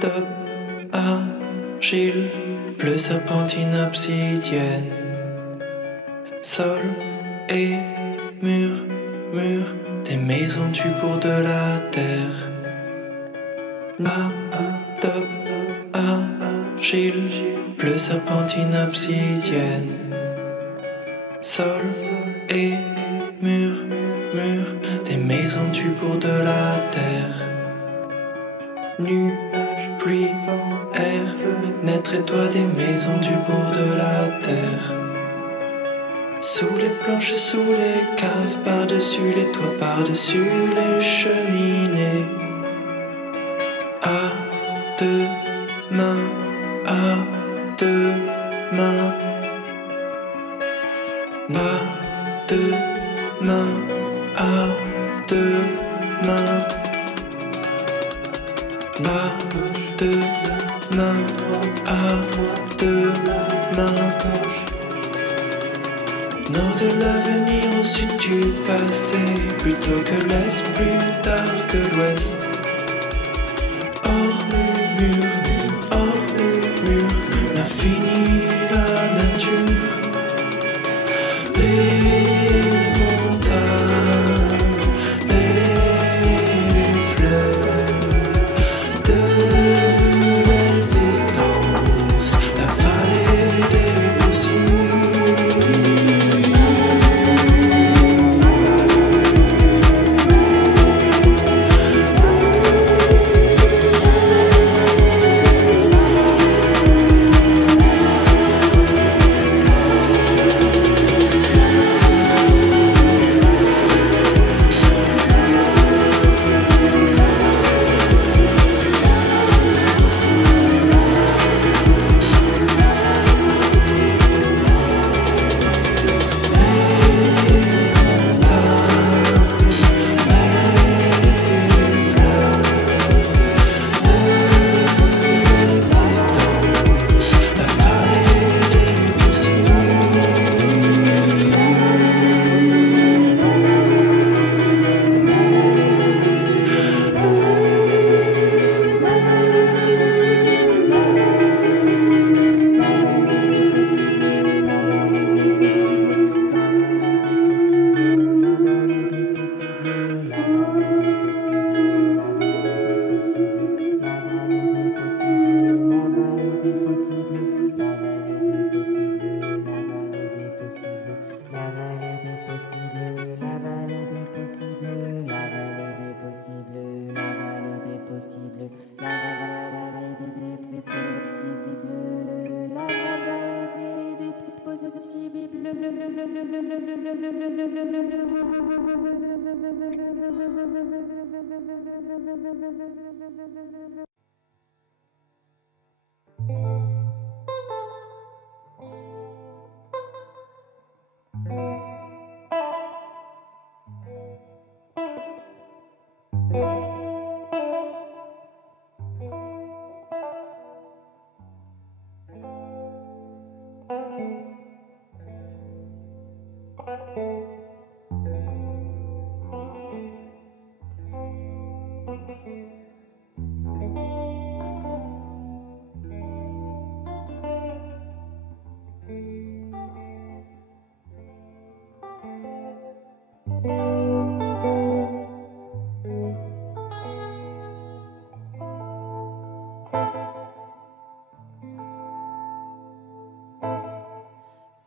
top, argile, bleu serpentine obsidienne. Sol et mur, des maisons tues pour de la terre. Top, argile, bleu serpentine obsidienne. Sol et mur, des maisons tues pour de la terre. Nuages, pluie, air, fenêtres et toits, des maisons tues pour de la terre. Sous les planches, sous les caves, par-dessus les toits, par-dessus les cheminées. À deux mains, à deux mains. À deux mains, à deux mains. À deux mains, à deux mains. Nord de l'avenir au sud du passé, plutôt que l'est, plus tard que l'ouest. Hors mur, l'infini, la nature. Les montagnes et les fleurs de l'existence, la vallée des possibles.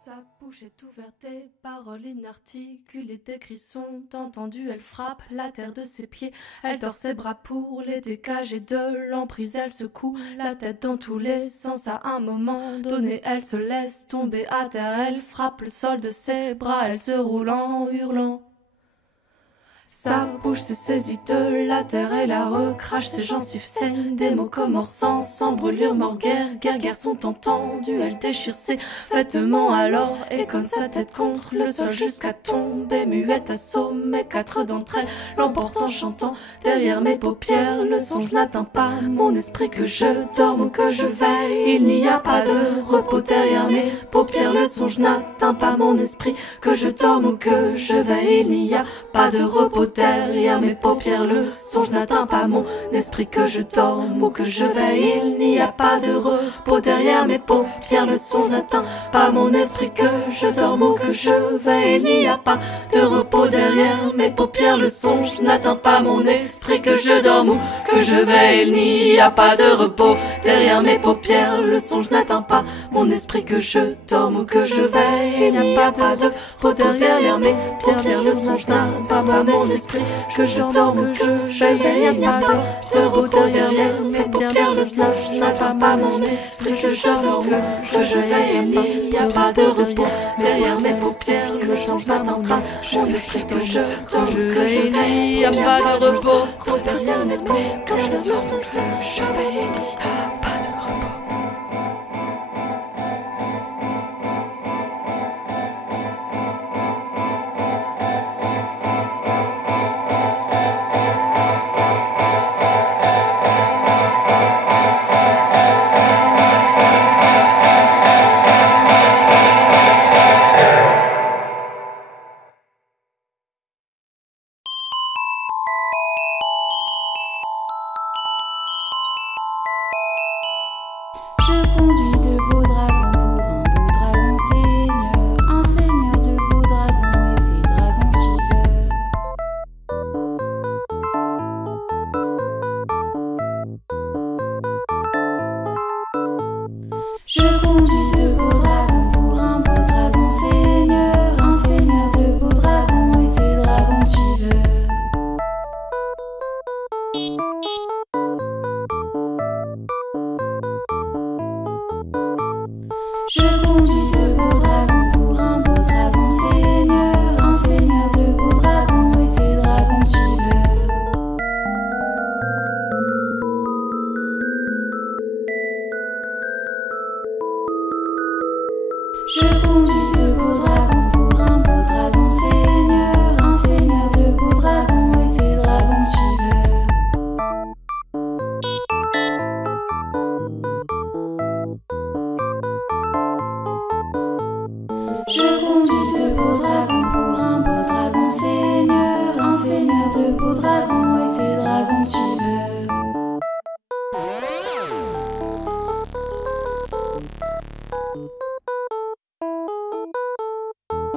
Sa bouche est ouverte, et paroles inarticulées, des cris sont entendus. Elle frappe la terre de ses pieds, elle tord ses bras pour les dégager de l'emprise. Elle secoue la tête dans tous les sens. À un moment donné, elle se laisse tomber à terre. Elle frappe le sol de ses bras, elle se roule en hurlant. Sa bouche se saisit de la terre et la recrache, ses gencives saignent, des mots comme hors sens, sans brûlure, mort, guerre sont entendus. Elle déchire ses vêtements alors et cogne sa tête contre le sol jusqu'à tomber, muette, assommée. Quatre d'entre elles l'emportent en chantant derrière mes paupières. Le songe n'atteint pas mon esprit, que je dorme ou que je veille. Il n'y a pas de repos derrière mes paupières. Le songe n'atteint pas mon esprit, que je dorme ou que je veille. Il n'y a pas de repos repos derrière mes paupières. Le songe n'atteint pas mon esprit, que je dorme ou que je veille. Il n'y a pas de repos derrière mes paupières. Le songe n'atteint pas mon esprit, que je dorme ou que je veille. Il n'y a pas de repos derrière mes paupières. Le songe n'atteint pas mon esprit, que je dorme ou que je veille. Il n'y a pas de repos derrière mes paupières. Le songe n'atteint pas mon esprit, que je dorme ou que je veille. Il n'y a pas de repos derrière mes paupières. Le songe n'atteint pas mon esprit, que je dorme ou que je veille. Il n'y a pas de repos derrière mes paupières. Le songe n'atteint pas mon esprit, que je dorme ou que je veille. Il n'y a pas de repos derrière mes paupières. Le songe n'atteint pas mon esprit, que je dorme ou que je veille. Il n'y a pas de repos derrière mes paupières. Le songe n'atteint pas mon esprit, pas de repos. Je conduis de beaux dragons pour un beau dragon seigneur, un seigneur de beaux dragons et ses dragons suiveurs. Je conduis de beaux dragons pour un beau dragon seigneur, un seigneur de beaux dragons et ses dragons suiveurs. Je conduis de beaux dragons pour un beau dragon seigneur, un seigneur de beaux dragons et ses dragons suiveurs. Je conduis de beaux dragons pour un beau dragon seigneur, un seigneur de beaux dragons et ses dragons suiveurs. Je conduis de beaux dragons pour un beau dragon seigneur, un seigneur de beaux dragons et ses dragons suiveurs.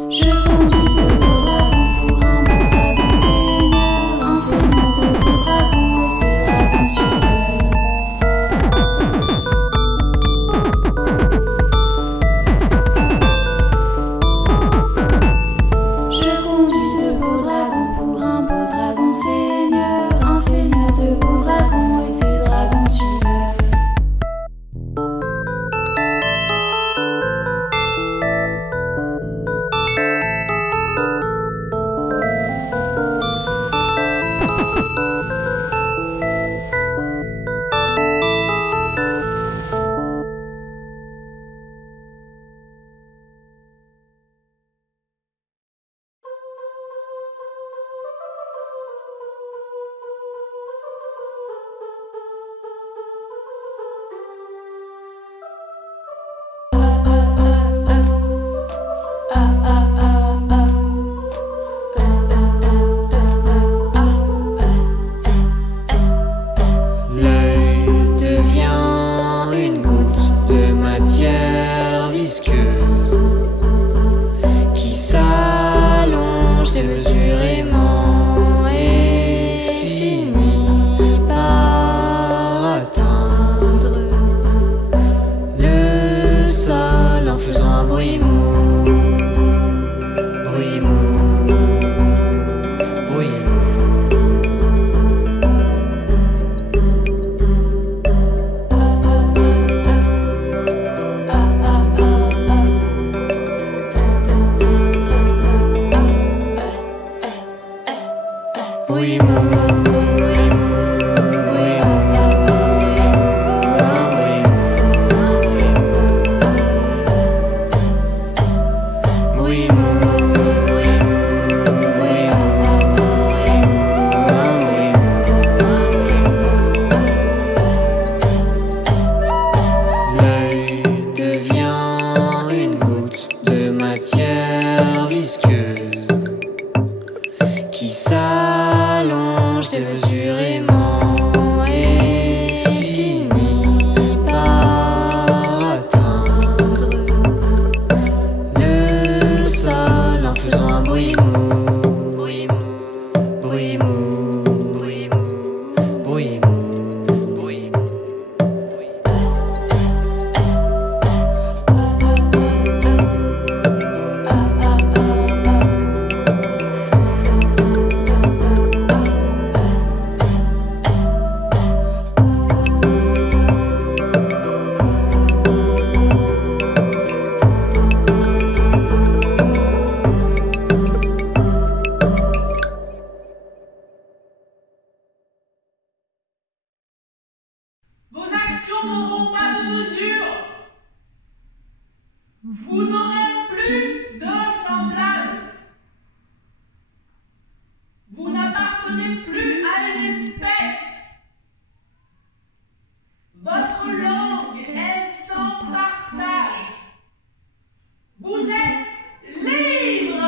Je conduis de beaux dragons pour un beau dragon seigneur, un seigneur de beaux dragons et ses dragons suiveurs. Je conduis de beaux dragons pour un beau dragon seigneur, un seigneur de beaux dragons et ses dragons suiveurs. matière visqueuse qui s'arrête. démesurément et finit par atteindre le sol en faisant un bruit mou, bruit mou, bruit mou, bruit mou, bruit mou, bruit mou. Vos actions n'auront pas de mesure. Vous n'aurez plus de semblable. Vous n'appartenez plus à une espèce. Votre langue est sans partage. Vous êtes libre.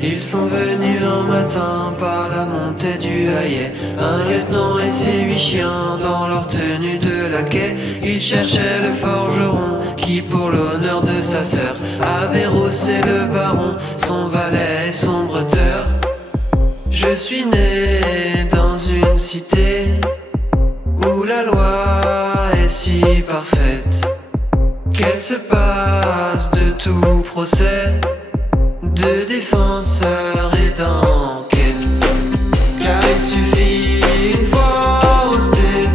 Ils sont venus un matin par la montée du Hayet, un lieutenant et ses 8 chiens dans leur tenue de laquais. Ils cherchaient le forgeron qui pour l'honneur de sa sœur avait rossé le baron, son valet et son breteur. Je suis né dans une se passe de tout procès de défenseur et d'enquête? Car il suffit une fois osté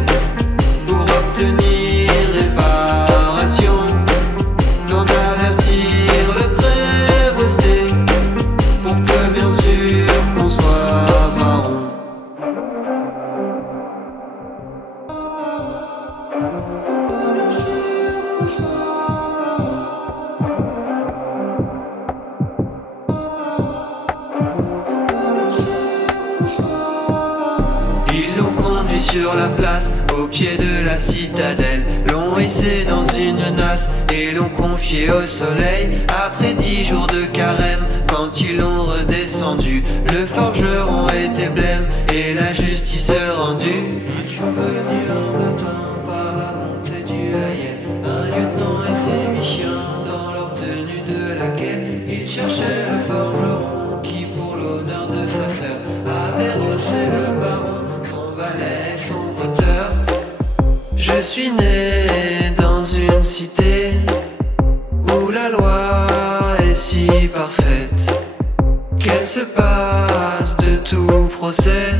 pour obtenir réparation, d'en avertir le prévosté, pour peu bien sûr qu'on soit baron. Ils l'ont conduit sur la place, au pied de la citadelle, l'ont hissé dans une nasse et l'ont confié au soleil. Après 10 jours de carême, quand ils l'ont redescendu, le forgeron était blême et la justice rendue. Ils sont venus en battant par la montée du Hayet, un lieutenant et ses mi-chiens dans leur tenue de laquais. Ils cherchaient le forgeron qui, pour l'honneur de sa sœur, avait rossé le baron, son valet, son bretteur. Je suis né dans une cité où la loi est si parfaite qu'elle se passe de tout procès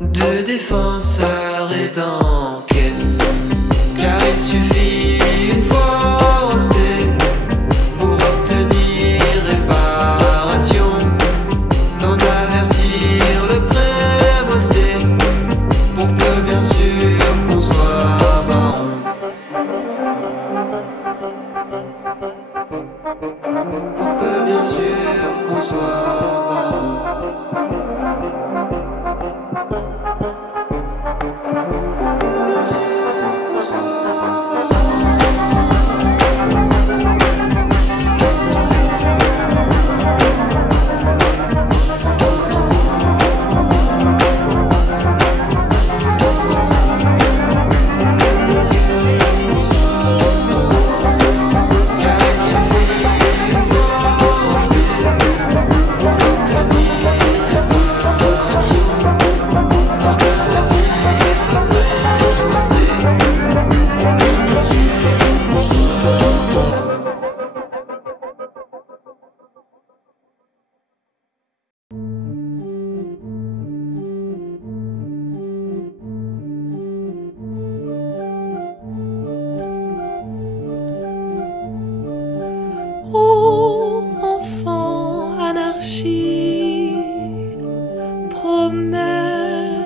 de défenseur et d'enquête. Car il suffit une fois osté pour obtenir réparation, d'en avertir le prévosté, pour peu bien sûr qu'on soit baron. Pour peu bien sûr qu'on soit baron. Ô enfant anarchie, promesse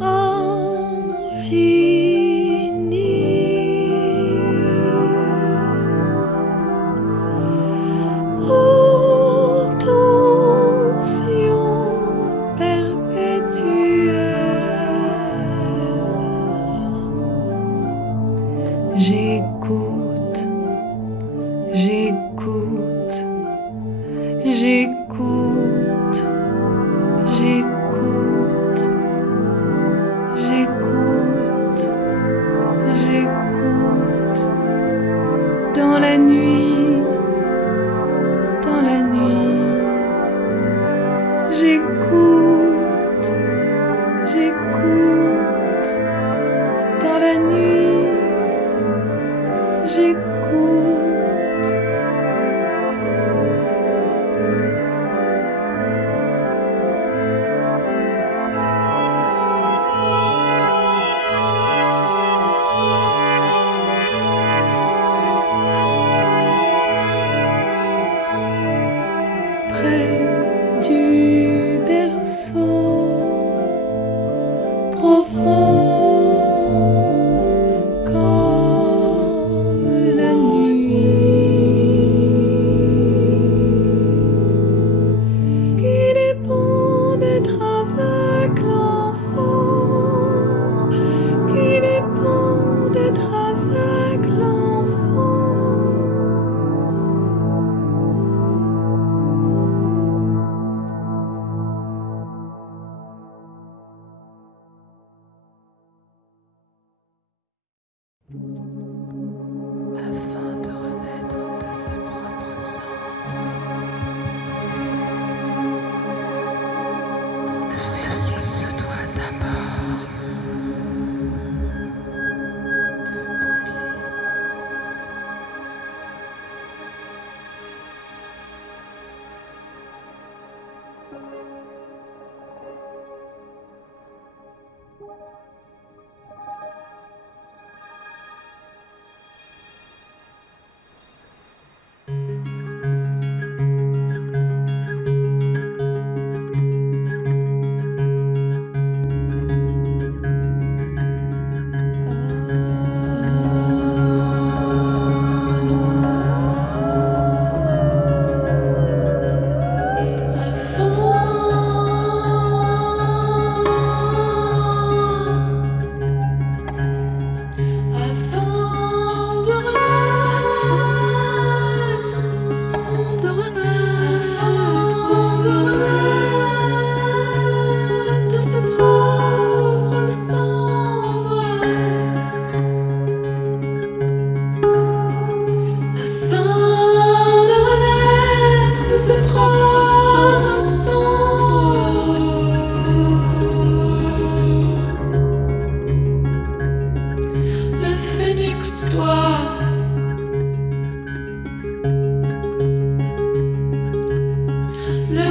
infinie, ô tension perpétuelle, j'écoute, j'écoute, j'écoute, j'écoute, j'écoute, j'écoute, dans la nuit, dans la nuit, j'écoute, j'écoute, dans la nuit, j'écoute. Près du berceau profond comme la nuit, qu'il est bon d'être avec l'enfant, qu'il est bon d'être avec l'enfant.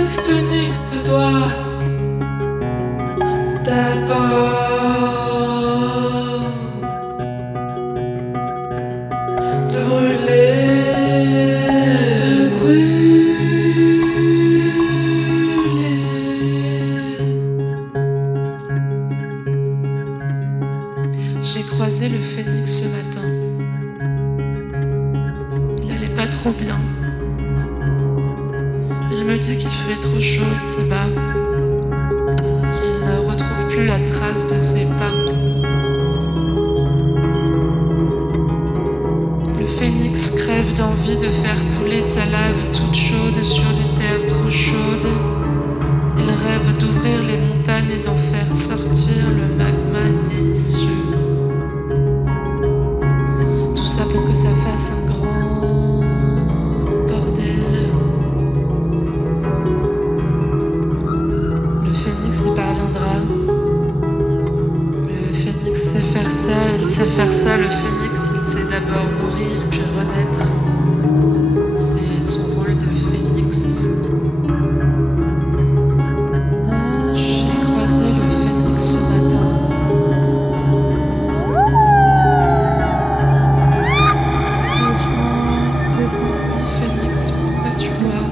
phénix doit d'abord te brûler. J'ai croisé le phénix ce matin. Il allait pas trop bien. Il me dit qu'il fait trop chaud ici-bas, qu'il ne retrouve plus la trace de ses pas. Le phénix crève d'envie de faire couler sa lave toute chaude sur des terres trop chaudes. Il rêve d'ouvrir les montagnes et d'en faire sortir le magma délicieux. Tout ça pour que ça fasse un grand bordel. Le phénix y parviendra. Le phénix sait faire ça, il sait faire ça. Le phénix, il sait d'abord mourir puis renaître. C'est son rôle de phénix. J'ai croisé le phénix ce matin. Phénix, pourquoi tu vois?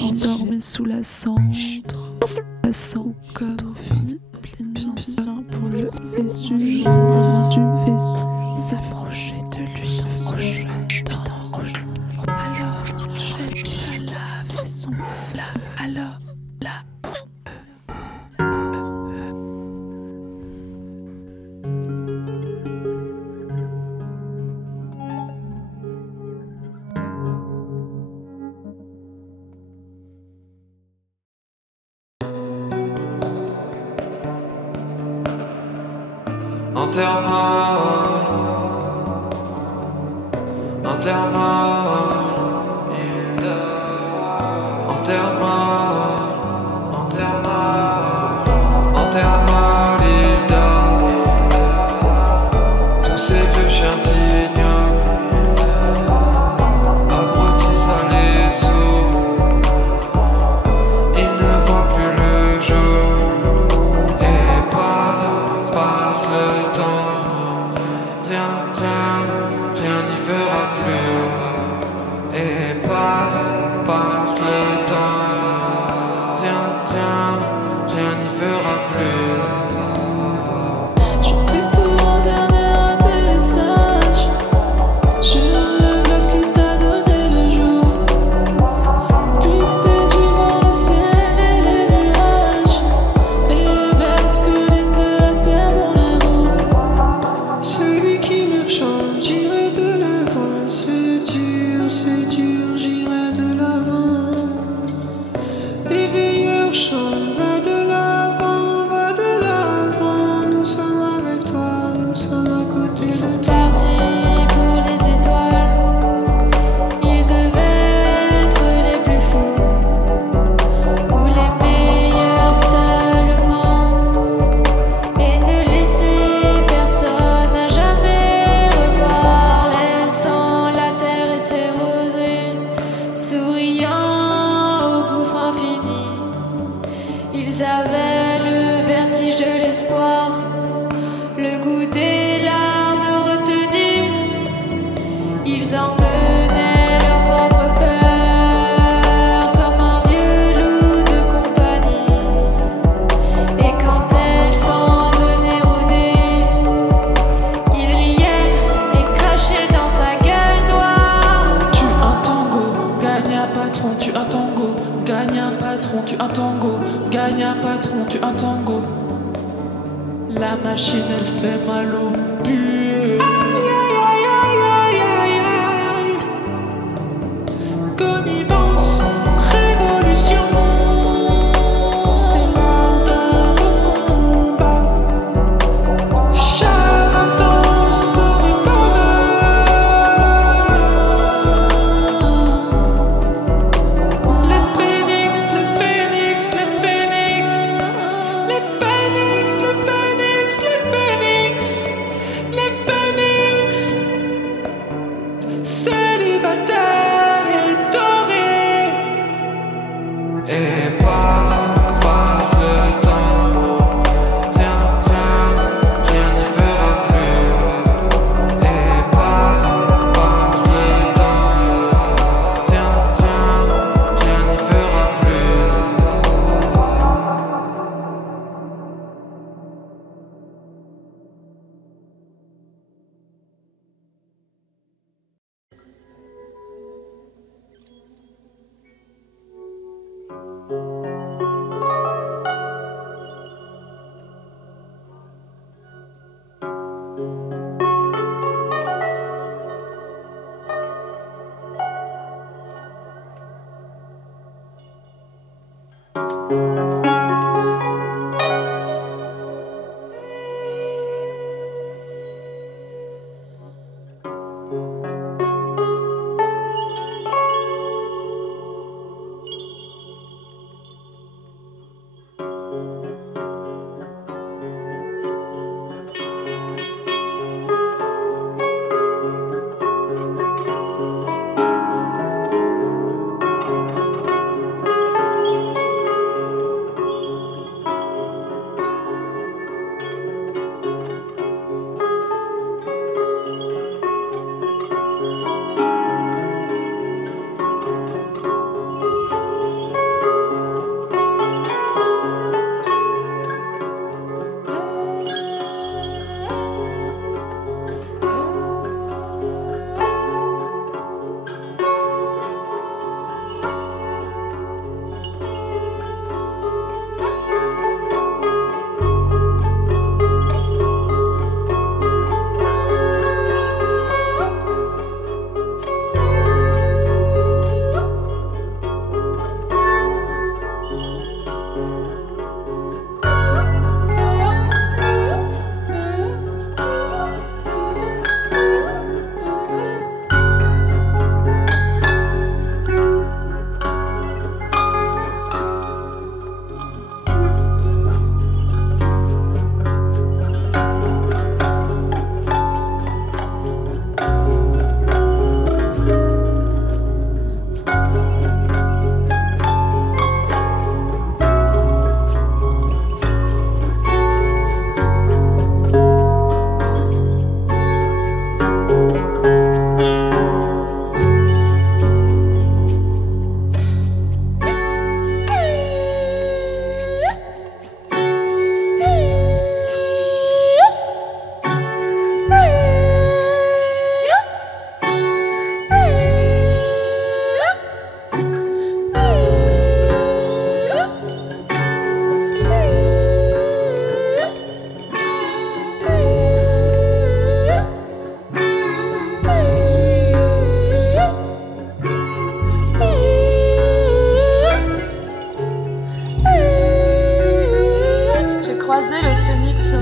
Endormi sous la cendre, passant comme bien pour le Vésus, s'approcher de lui dans son alors il jette la lave et son flamme, alors la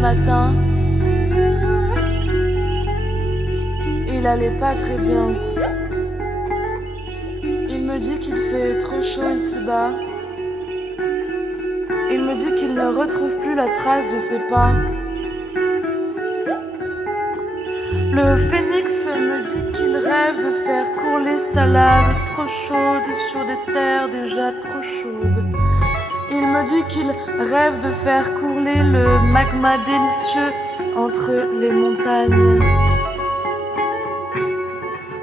matin. Il allait pas très bien. Il me dit qu'il fait trop chaud ici-bas. Il me dit qu'il ne retrouve plus la trace de ses pas. Le phénix me dit qu'il rêve de faire couler sa lave trop chaude sur des terres déjà trop chaudes. Il me dit qu'il rêve de faire couler le magma délicieux entre les montagnes.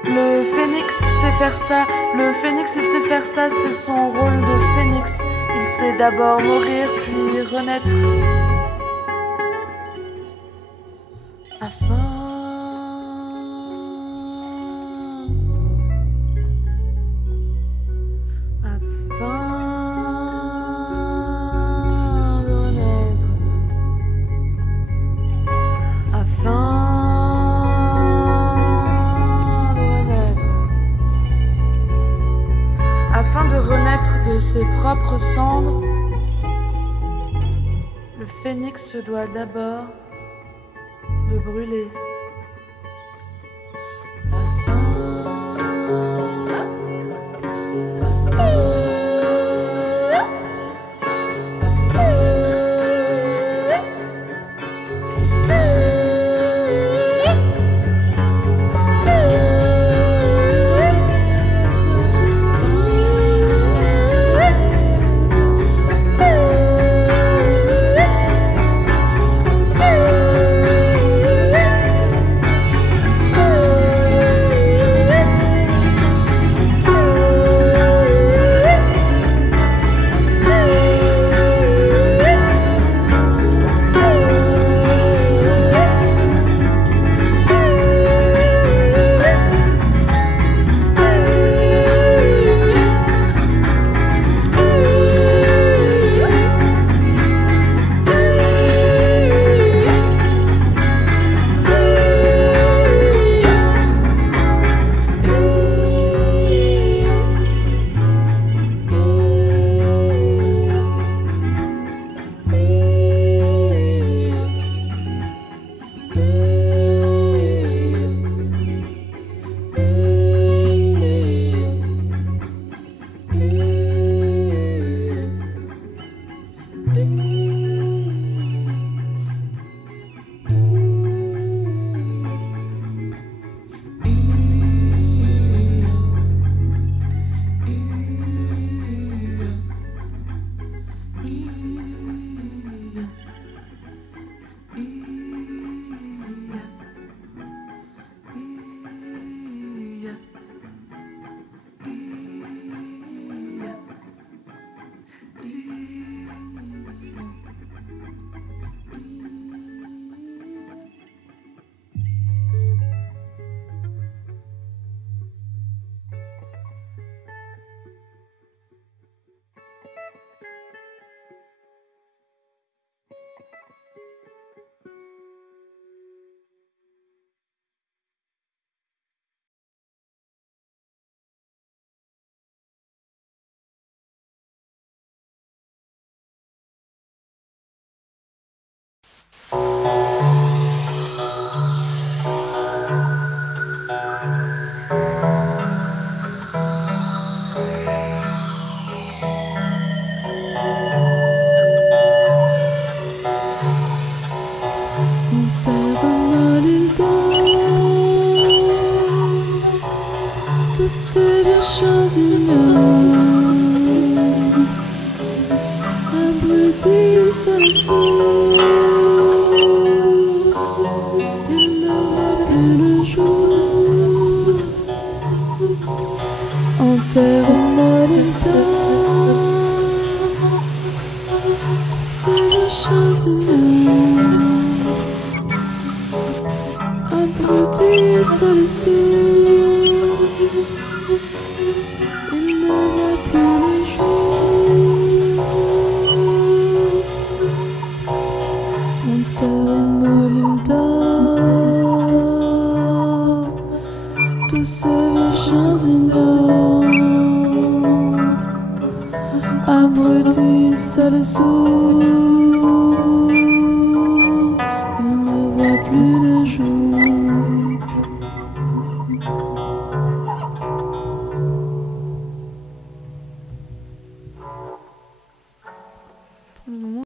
Le phénix sait faire ça, le phénix sait faire ça, c'est son rôle de phénix. Il sait d'abord mourir puis renaître. Afin de renaître de ses propres cendres, le phénix se doit d'abord de brûler. Tous ces vieux choses ignorants, abrutis seuls sourds, il ne voit plus le jour. Enterre-moi les temps, tous ces vieux choses ignorants, abrutis seuls sourds. Il ne voit plus le jour. Enterre-moi l'île d'or, tous ces vieux gens ignorants, abrutis seuls et sourds. le moment